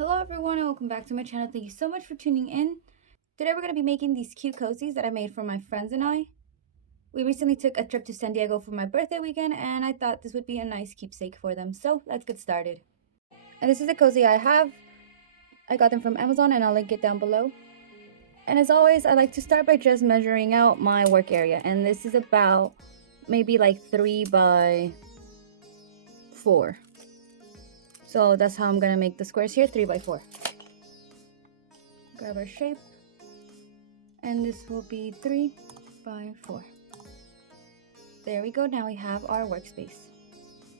Hello everyone and welcome back to my channel. Thank you so much for tuning in. Today we're going to be making these cute cozies that I made for my friends and I. We recently took a trip to San Diego for my birthday weekend and I thought this would be a nice keepsake for them. So let's get started. And this is the cozy I have. I got them from Amazon and I'll link it down below. And as always, I like to start by just measuring out my work area. And this is about maybe like 3 by 4. So that's how I'm going to make the squares here, 3 by 4. Grab our shape. And this will be 3 by 4. There we go. Now we have our workspace.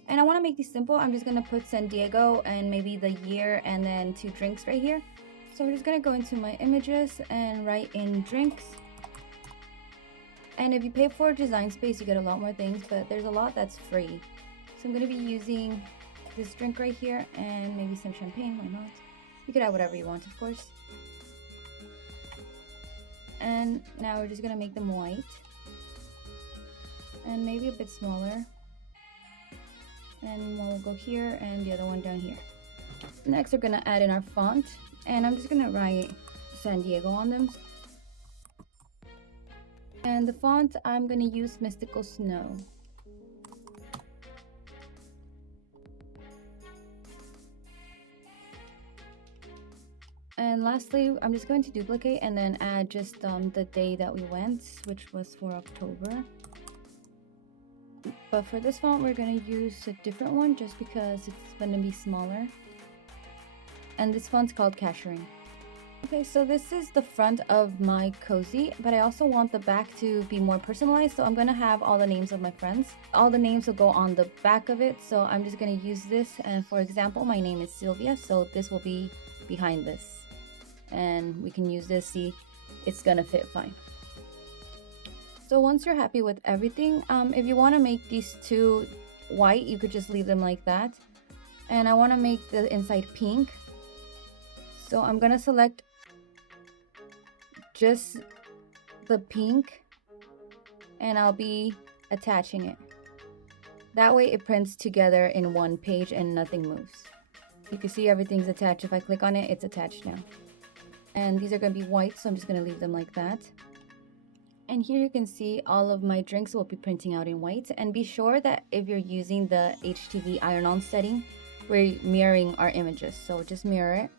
And I want to make these simple. I'm just going to put San Diego and maybe the year and then 2 drinks right here. So I'm just going to go into my images and write in drinks. And if you pay for design space, you get a lot more things, but there's a lot that's free. So I'm going to be using this drink right here and maybe some champagne, why not? You could add whatever you want, of course. And now we're just gonna make them white and maybe a bit smaller, and one will go here and the other one down here. Next we're gonna add in our font, and I'm just gonna write San Diego on them. And the font, I'm gonna use Mystical Snow. And lastly, I'm just going to duplicate and then add just the day that we went, which was for October. But for this font, we're going to use a different one just because it's going to be smaller. And this font's called Casherin. Okay, so this is the front of my cozy, but I also want the back to be more personalized. So I'm going to have all the names of my friends. All the names will go on the back of it. So I'm just going to use this. And for example, my name is Sylvia, so this will be behind this. And we can use this, see, it's gonna fit fine. So once you're happy with everything, if you want to make these 2 white, you could just leave them like that. And I want to make the inside pink, so I'm gonna select just the pink and I'll be attaching it. That way it prints together in one page and nothing moves. You can see everything's attached. If I click on it, it's attached now. And these are going to be white, so I'm just going to leave them like that. And here you can see all of my drinks will be printing out in white. And be sure that if you're using the HTV iron-on setting, we're mirroring our images, so just mirror it.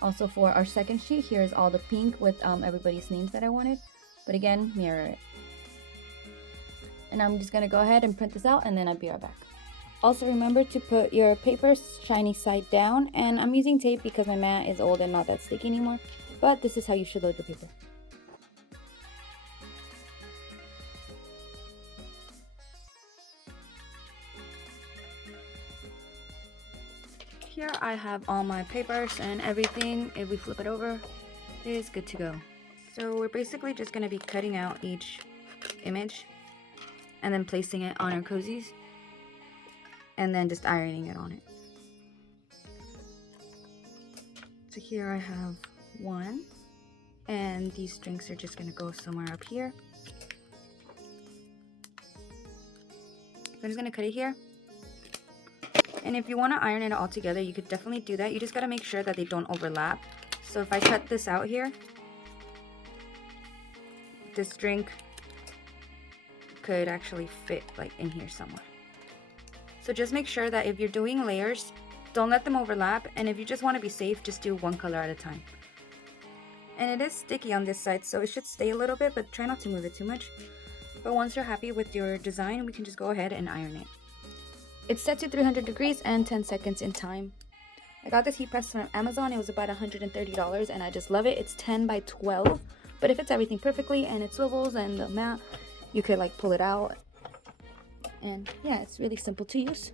Also for our second sheet, here's all the pink with everybody's names that I wanted, but again, mirror it. And I'm just going to go ahead and print this out and then I'll be right back. Also remember to put your paper shiny side down, and I'm using tape because my mat is old and not that sticky anymore, but this is how you should load your paper. Here I have all my papers and everything. If we flip it over, it is good to go. So we're basically just going to be cutting out each image and then placing it on our cozies. And then just ironing it on it. So here I have one, and these drinks are just going to go somewhere up here. I'm just going to cut it here. And if you want to iron it all together, you could definitely do that. You just got to make sure that they don't overlap. So if I cut this out here, this drink could actually fit like in here somewhere. So just make sure that if you're doing layers, don't let them overlap, and if you just want to be safe, just do one color at a time. And it is sticky on this side, so it should stay a little bit, but try not to move it too much. But once you're happy with your design, we can just go ahead and iron it. It's set to 300 degrees and 10 seconds in time. I got this heat press from Amazon. It was about $130 and I just love it. It's 10 by 12, but it fits everything perfectly and it swivels, and the mat, you could like pull it out. And yeah, it's really simple to use.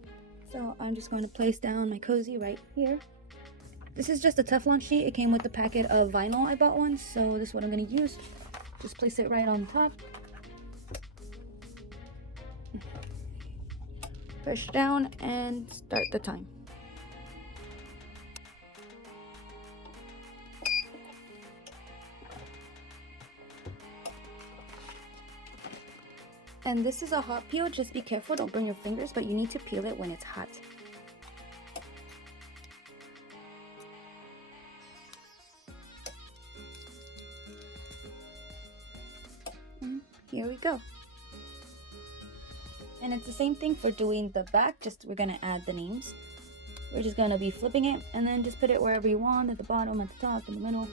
So I'm just going to place down my cozy right here. This is just a Teflon sheet. It came with the packet of vinyl. I bought one, so this is what I'm going to use. Just place it right on top. Push down and start the time. And this is a hot peel. Just be careful, don't burn your fingers, but you need to peel it when it's hot. here we go. And it's the same thing for doing the back, just we're gonna add the names. We're just gonna be flipping it and then just put it wherever you want, at the bottom, at the top, in the middle,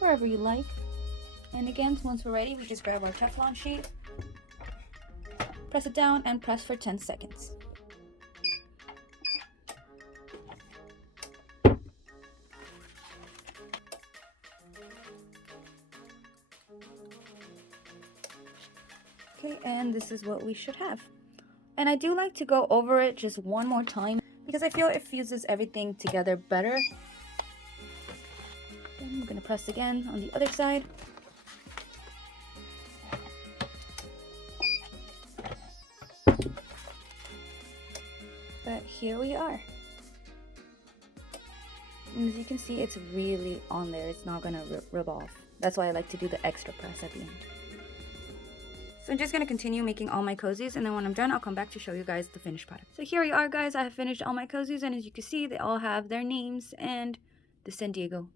wherever you like. And again, once we're ready, we just grab our Teflon sheet, press it down, and press for 10 seconds. Okay, and this is what we should have. And I do like to go over it just one more time because I feel it fuses everything together better. Then I'm gonna press again on the other side. But here we are. And as you can see, it's really on there. It's not gonna rub off. That's why I like to do the extra press at the end. So I'm just going to continue making all my cozies, and then when I'm done, I'll come back to show you guys the finished product. So here we are, guys. I have finished all my cozies, and as you can see, they all have their names and the San Diego.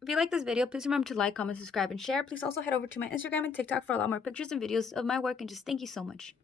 If you like this video, please remember to like, comment, subscribe, and share. Please also head over to my Instagram and TikTok for a lot more pictures and videos of my work, and just thank you so much.